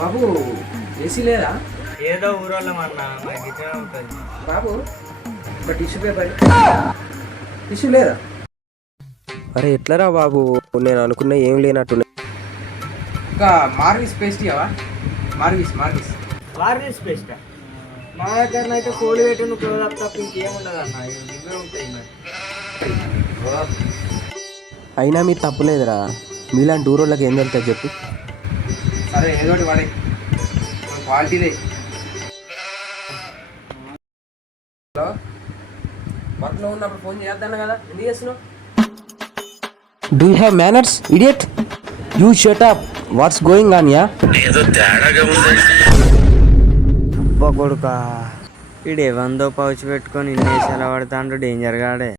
బాబు AC లేదా? ఏదో ఊరోళ్ళం అన్న మనకి ఇట్లా ఉంటుంది. బాబు ఒక టిష్యూ పేపర్, టిష్యూ లేదా? అరే ఎట్లరా బాబు, నేను అనుకున్నా ఏం లేనట్టు. ఇంకా మార్విస్ పేస్ట్ ఇవ్వవా? మార్విస్ మార్విస్ వార్నిష్ పేస్ట్ మా దగ్గర అయితే కోడి పెట్టిన క్లోజ్ తప్ప ఇంకేముండదు అన్న, ఇవే ఉంటాయి మరి. అయినా మీరు తప్పులేదురా, మీలాంటి ఊరోళ్ళకి ఏం తెలుస్తుంది చెప్పు. సరే ఏదో ఒకటి వాడే, క్వాలిటీదే. హలో, వర్క్లో ఉన్నప్పుడు ఫోన్ చేద్దాను కదా, ఎందుకు చేస్తున్నావు? Do you have manners idiot? You shut up. What's going on yeah? అబ్బా కొడుకా, వీడు ఏవందో పౌచ్ పెట్టుకొని ఇన్ని వేసాలు పడతాండు, డేంజర్ గాడే.